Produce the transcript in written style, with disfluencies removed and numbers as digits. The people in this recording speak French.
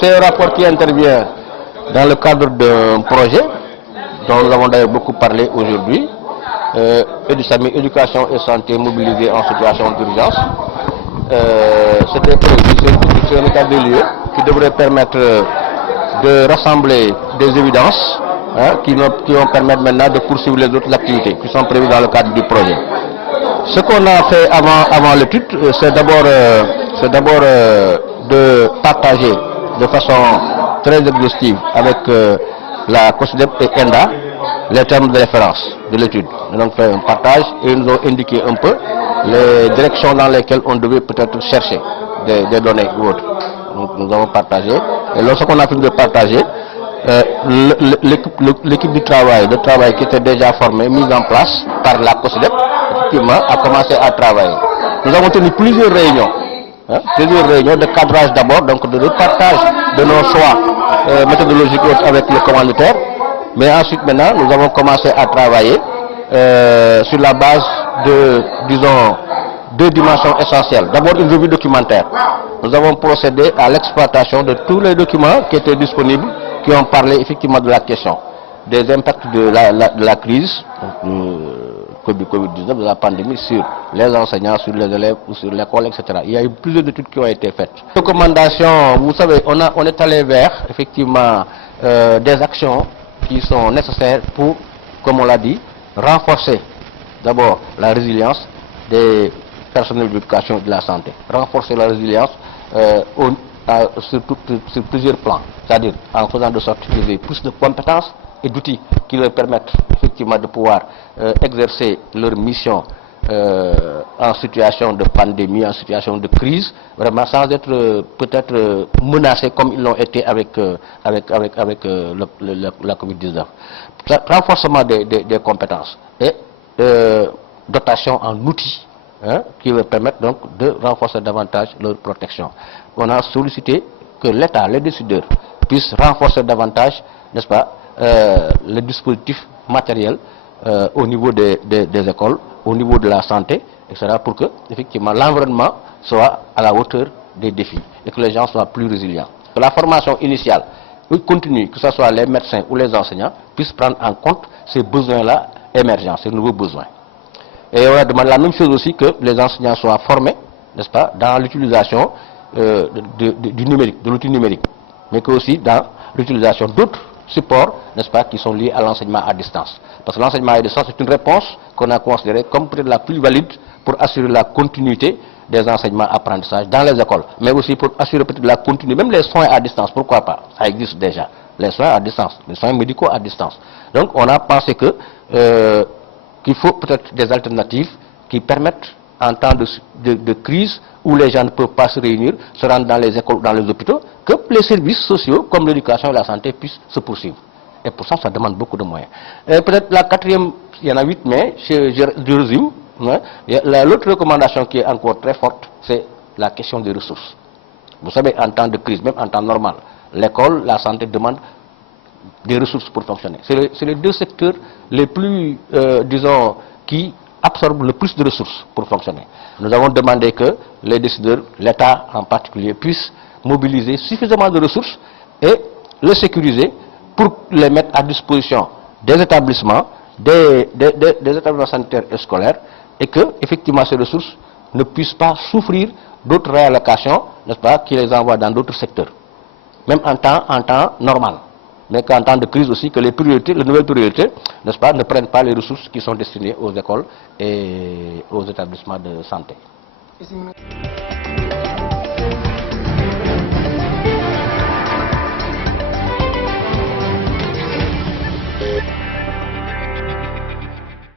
c'est un rapport qui intervient dans le cadre d'un projet dont nous avons d'ailleurs beaucoup parlé aujourd'hui, éducation et santé mobilisée en situation d'urgence. C'était prévu sur un état de lieu qui devrait permettre de rassembler des évidences qui vont permettre maintenant de poursuivre les autres activités qui sont prévues dans le cadre du projet. Ce qu'on a fait avant l'étude, c'est d'abord de partager de façon très exhaustive avec la COSDEP et ENDA les termes de référence de l'étude. Nous avons fait un partage et ils nous ont indiqué un peu les directions dans lesquelles on devait peut-être chercher des données ou autres. Donc nous avons partagé. Et lorsqu'on a fini de partager, l'équipe du travail, le travail qui était déjà formé, mis en place par la COSDEP, effectivement, a commencé à travailler. Nous avons tenu plusieurs réunions de cadrage d'abord, donc de partage de nos choix méthodologiques avec le commanditaire. Mais ensuite, maintenant, nous avons commencé à travailler sur la base de, disons, deux dimensions essentielles. D'abord, une revue documentaire. Nous avons procédé à l'exploitation de tous les documents qui étaient disponibles, qui ont parlé effectivement de la question des impacts de la crise, du Covid-19, de la pandémie, sur les enseignants, sur les élèves, ou sur l'école, etc. Il y a eu plusieurs études qui ont été faites. Recommandations, vous savez, on est allé vers, effectivement, des actions qui sont nécessaires pour, comme on l'a dit, renforcer d'abord la résilience des personnels de l'éducation et de la santé. Renforcer la résilience sur plusieurs plans, c'est-à-dire en faisant de sorte qu'ils aient plus de compétences et d'outils qui leur permettent effectivement de pouvoir exercer leur mission en situation de pandémie, en situation de crise, vraiment sans être peut-être menacés comme ils l'ont été avec la Covid-19. Renforcement des compétences et dotation en outils qui leur permettent donc de renforcer davantage leur protection. On a sollicité que l'État, les décideurs, puissent renforcer davantage, n'est-ce pas, le dispositif matériel au niveau des écoles, au niveau de la santé, etc., pour que effectivement l'environnement soit à la hauteur des défis et que les gens soient plus résilients. Que la formation initiale continue, que ce soit les médecins ou les enseignants, puissent prendre en compte ces besoins-là émergents, ces nouveaux besoins. Et on a demandé la même chose aussi, que les enseignants soient formés, n'est-ce pas, dans l'utilisation du numérique, de l'outil numérique, mais que aussi dans l'utilisation d'autres supports, n'est-ce pas, qui sont liés à l'enseignement à distance. Parce que l'enseignement à distance est une réponse qu'on a considérée comme peut-être la plus valide pour assurer la continuité des enseignements-apprentissages dans les écoles, mais aussi pour assurer peut-être la continuité, même les soins à distance, pourquoi pas, ça existe déjà, les soins à distance, les soins médicaux à distance. Donc on a pensé que qu'il faut peut-être des alternatives qui permettent, en temps de crise, où les gens ne peuvent pas se réunir, se rendre dans les écoles, dans les hôpitaux, que les services sociaux, comme l'éducation et la santé, puissent se poursuivre. Et pour ça, ça demande beaucoup de moyens. Peut-être la quatrième, il y en a 8, mais je résume. L'autre recommandation qui est encore très forte, c'est la question des ressources. Vous savez, en temps de crise, même en temps normal, l'école, la santé demandent des ressources pour fonctionner. C'est les deux secteurs les plus, disons, qui absorbent le plus de ressources pour fonctionner. Nous avons demandé que les décideurs, l'État en particulier, puissent mobiliser suffisamment de ressources et les sécuriser pour les mettre à disposition des établissements, des établissements sanitaires et scolaires, et que, effectivement, ces ressources ne puissent pas souffrir d'autres réallocations, n'est-ce pas, qui les envoient dans d'autres secteurs, même en temps normal. Mais qu'en temps de crise aussi, que les nouvelles priorités, n'est-ce pas, ne prennent pas les ressources qui sont destinées aux écoles et aux établissements de santé.